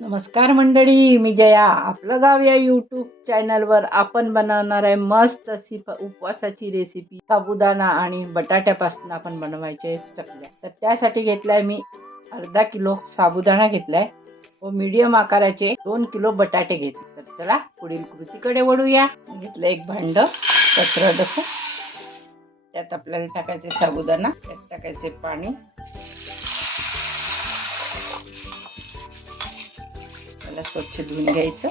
नमस्कार मंडळी मी जया. आपलं गाव या यूट्यूब चॅनलवर आपण बनवणार आहे मस्त अशी उपवासाची रेसिपी साबुदाणा आणि बटाट्यापासून आपण बनवायचे चकल्या. तर त्यासाठी घेतलाय मी अर्धा किलो साबुदाणा घेतलाय व मीडियम आकाराचे दोन किलो बटाटे घेतले. तर चला पुढील कृतीकडे वळूया. घेतलं एक भांड पत्र असं त्यात आपल्याला टाकायचे साबुदाणा त्यात टाकायचे पाणी त्याला स्वच्छ धुवून घ्यायचं.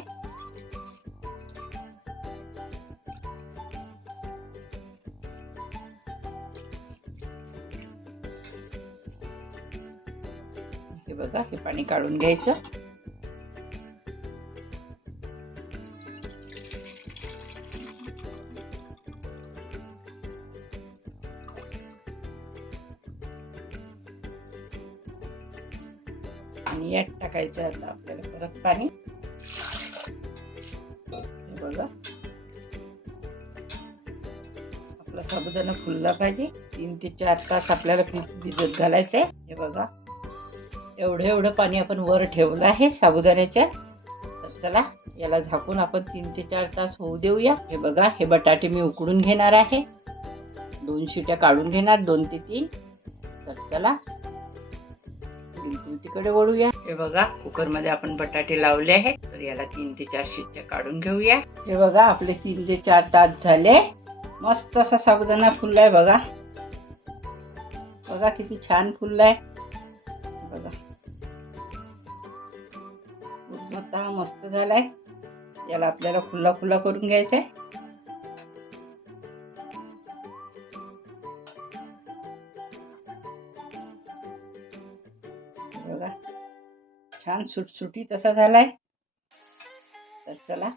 हे बघा हे पाणी काढून घ्यायचं. आणि यात टाकायचं आता आपल्याला परत पाणी. हे बघा. आपला साबुदाणा फुलला पाहिजे. तीन ते चार तास आपल्याला भिजत घालायचं आहे हे बघा. एवढं एवढं पाणी आपण वर ठेवलं आहे साबुदाण्याच्या. तर चला याला झाकून आपण तीन ते चार तास होऊ देऊया. हे बघा हे बटाटे मी उकडून घेणार आहे. दोन शिट्या काढून घेणार दोन ते तीन. तर चला तिकडे वळूया. हे बघा कुकरमध्ये आपण बटाटे लावले आहेत. तर याला तीन ते चार शिट्ट्या काढून घेऊया. हे बघा आपले तीन ते चार तास झाले. मस्त असा साबुदाणा फुललाय बघा. बघा किती छान फुललाय. बघा. मस्त झालाय. याला आपल्याला खुला खुला करून घ्यायचा आहे बघा. छान सुटसुटीत असा झालाय. तर चला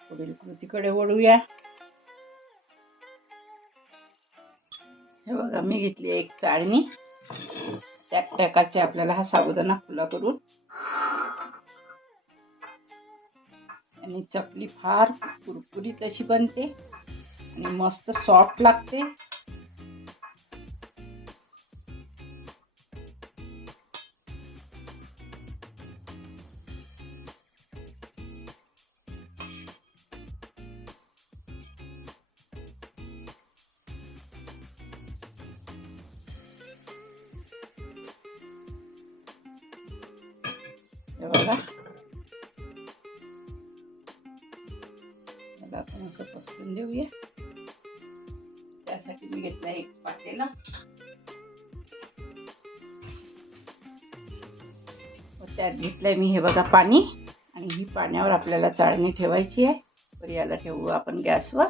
पुढील कृतीकडे वळूया. हे बघा मी घेतली एक चाळणी. त्या टाकाचे आपल्याला हा साबुदाणा खुला करून. आणि चकली फार कुरकुरीत अशी बनते. आणि मस्त सॉफ्ट लागते. हे बघा. याला आपण असं पसरून देऊया. त्यासाठी मी घेतला एक पातेला. त्यात घेतलंय मी हे बघा पाणी. आणि ही पाण्यावर आपल्याला चाळणी ठेवायची आहे. तर याला ठेवू आपण गॅसवर.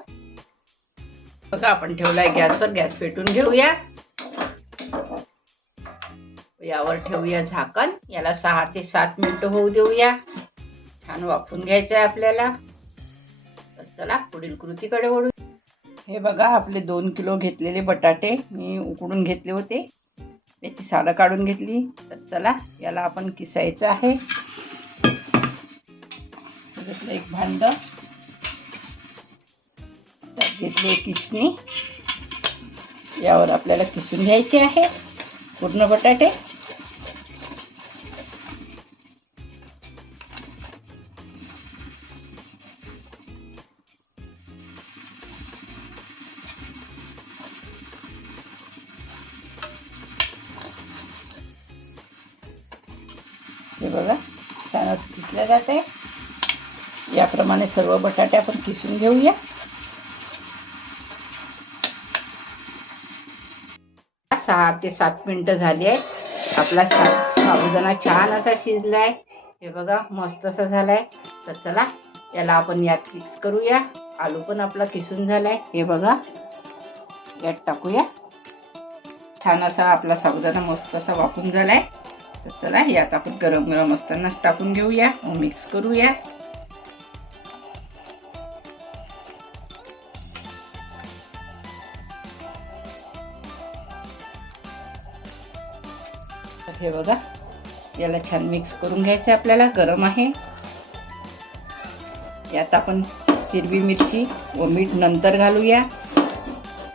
बघा आपण ठेवलाय गॅसवर. गॅस पेटून घेऊया. यावर ठेवूया झाकण. याला सहा ते सात मिनटं होऊ देऊया. छान वाफून घ्यायचं आहे आपल्याला. तर चला पुढील कृतीकडे वळू. हे बघा आपले दोन किलो घेतलेले बटाटे. मी उकडून घेतले होते. त्याची सालं काढून घेतली. तर चला याला आपण किसायचं आहे. घेतलं एक भांड. घेतली एक किसणी यावर आपल्याला किसून घ्यायचे आहे. पूर्ण बटाटे. केल्या जाते याप्रमाणे सर्व बटाटे आपण किसून घेऊया. सहा ते सात मिनिटं झाली आहेत. आपला सा साबुदाणा छान असा शिजलाय. हे बघा मस्त असा झालाय. तर चला याला आपण यात मिक्स करूया. आलू पण आपला किसून झालाय. हे बघा यात टाकूया. छान असा आपला साबुदाणा मस्त असा वाफून झालाय. तर चला यात आपण गरम गरम असतानाच टाकून घेऊया. मिक्स करूया. हे बघा याला छान मिक्स करून घ्यायचं आहे आपल्याला गरम आहे. यात आपण हिरवी मिरची व मीठ नंतर घालूया.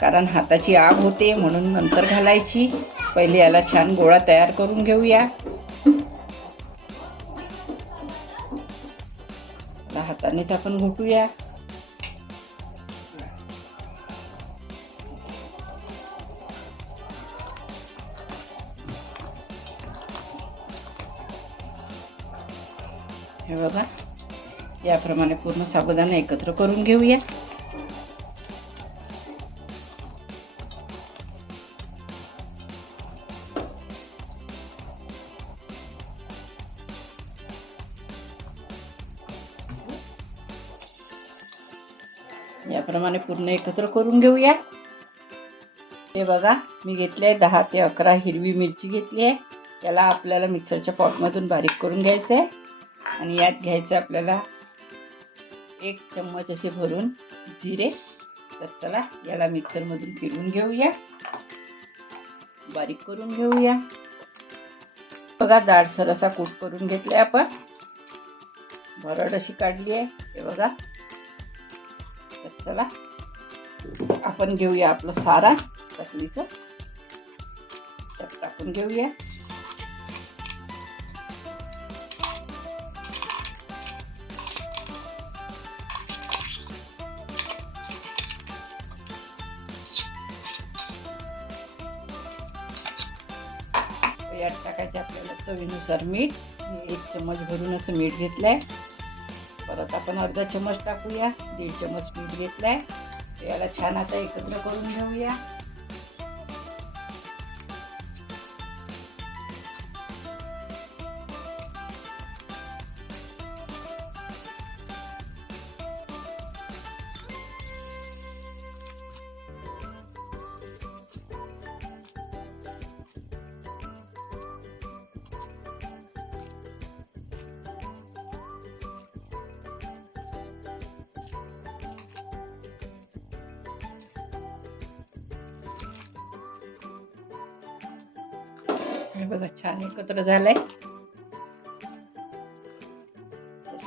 कारण हाताची आग होते म्हणून नंतर घालायची. पहिले याला छान गोळा तयार करून घेऊया. हातानेच आपण घोटूया. हे बघा याप्रमाणे पूर्ण साबुदाणा एकत्र करून घेऊया. याप्रमाणे पूर्ण एकत्र करून घेऊया. हे बघा मी घेतले आहे दहा ते अकरा हिरवी मिरची घेतली आहे. याला आपल्याला मिक्सरच्या पॉटमधून बारीक करून घ्यायचं आहे. आणि यात घ्यायचं आपल्याला एक चम्मच असे भरून जिरे. तर चला याला मिक्सरमधून फिरवून घेऊया. बारीक करून घेऊया. बघा जाडसर असा कूट करून घेतलाय आपण. भरड अशी काढली आहे. हे बघा. चला. आपण घेऊया आपलं सारा चकलीचं त्यात टाकून घेऊया. यात टाकायचे आपल्याला चवीनुसार मीठ. एक चम्मच भरून असं मीठ घेतलंय. परत आपण अर्धा चम्मच टाकूया दीड चम्मच मीठ आहे याला छान आता एकत्र करून घेऊया. हे बघा छान एकत्र झालंय.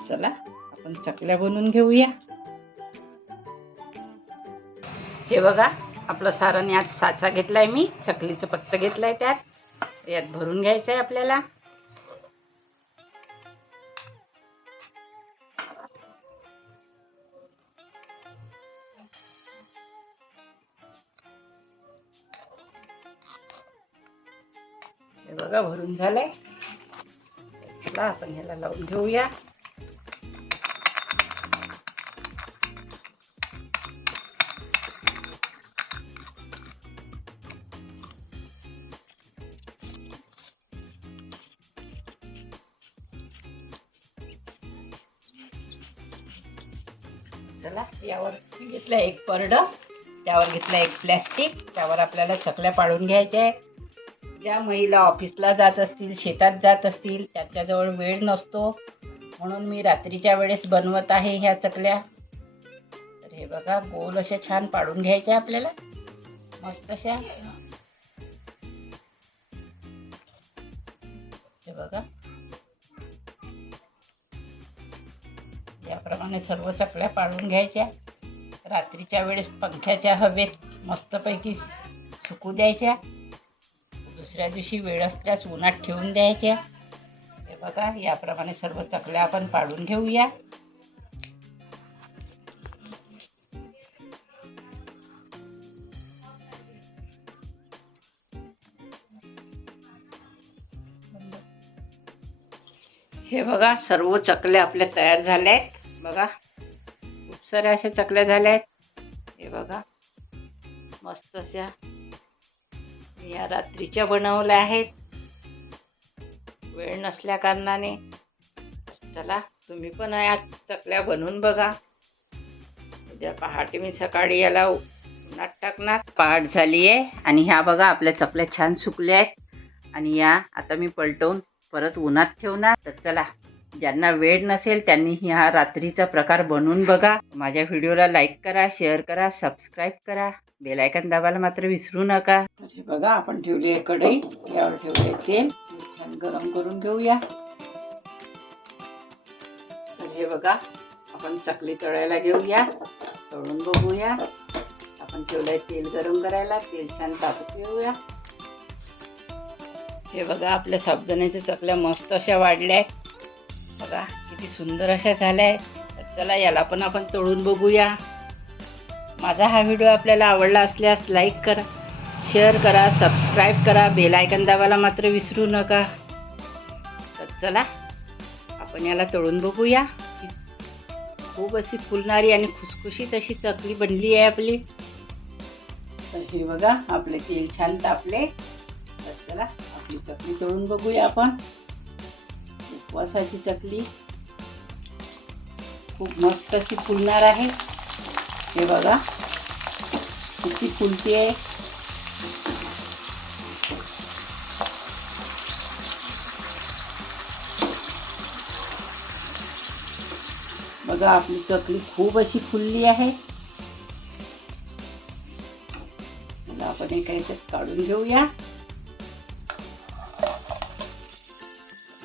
चला आपण चकल्या बनवून घेऊया. हे बघा आपलं सारण यात साचा घेतलाय मी चकलीचं पत्त घेतलंय त्यात. यात भरून घ्यायचं आहे आपल्याला. भरून झालंय. चला आपण ह्याला लावून घेऊया. चला यावर घेतलं एक परड त्यावर घेतलं एक प्लॅस्टिक त्यावर आपल्याला चकल्या पाडून घ्यायच्या आहे ज्या महिला ऑफिसला जात असतील शेतात जात असतील त्यांच्याजवळ वेळ नसतो. म्हणून मी रात्रीच्या वेळेस बनवत आहे ह्या चकल्या. तर हे बघा गोल अशा छान पाडून घ्यायच्या आपल्याला. मस्त अशा. हे बघा. याप्रमाणे सर्व चकल्या पाडून घ्यायच्या. रात्रीच्या वेळेस पंख्याच्या हवेत मस्तपैकी सुकू द्यायच्या. दुसऱ्या दिवशी वेळ असल्यास उन्हात ठेवून द्यायच्या. हे बघा याप्रमाणे सर्व चकल्या आपण पाडून घेऊया. हे बघा सर्व चकल्या आपल्या तयार झाल्या आहेत बघा खूप साऱ्या अशा चकल्या झाल्या आहेत हे बघा मस्त अशा या रात्रीच्या बनवल्या आहेत. वेळ नसल्या कारणाने चला तुम्ही पण या चकल्या बनवून बघा. उद्या पहाटे मी सकाळी याला उन्हात टाकणार. पहाट झाली आहे आणि ह्या बघा आपल्या चकल्या छान सुकल्या आहेत. आणि या आता मी पलटवून परत उन्हात ठेवणार. तर चला ज्यांना वेळ नसेल त्यांनी ह्या रात्रीचा प्रकार बनवून बघा. माझ्या व्हिडिओला लाईक करा शेअर करा सबस्क्राईब करा. बेल आयकन दाबायला मात्र विसरू नका. तर हे बघा आपण ठेवली आहे कढई. यावर ठेवले तेल. छान गरम करून घेऊया. तर हे बघा आपण चकली तळायला घेऊया. तळून बघूया. आपण ठेवलंय तेल गरम करायला. तेल छान तापत घेऊया हे बघा आपल्या साबदाण्याच्या चकल्या मस्त अशा वाढल्या आहेत बघा किती सुंदर अशा झाल्या आहेत चला याला पण आपण तळून बघूया. माझा हा व्हिडिओ आपल्याला आवडला असल्यास लाईक करा शेअर करा सबस्क्राईब करा बेल आयकन दाबायला मात्र विसरू नका. तर चला आपण याला तळून बघूया. खूप अशी फुलणारी आणि खुसखुशीत अशी चकली बनली आहे आपली. तर हे बघा आपले तेल छान तापले. तर चला आपली चकली तळून बघूया आपण. उपवासाची चकली. खूप मस्त अशी फुलणार आहे. हे बघा. किती फुलती आहे. बघा आपली चकली खूप अशी फुलली आहे. आपण एका याच्यात काढून घेऊया.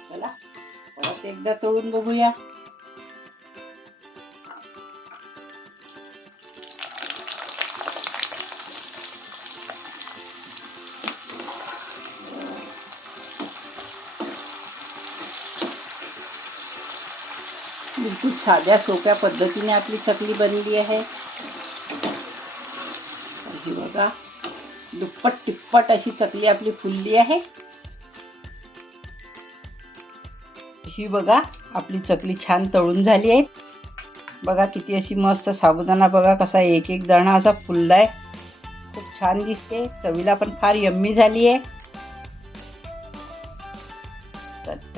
चला परत एकदा तळून बघूया. बिलकुल साध्या सोप्या पद्धतीने आपली चकली बनली आहे. ही बघा दुप्पट तिप्पट अशी चकली आपली फुलली आहे. ही बघा आपली चकली छान तळून झाली आहे. बघा किती अशी मस्त साबुदाणा बघा कसा एक एक दाणा असा फुललाय. खूप छान दिसते. चवीला पण फार यम्मी झाली आहे.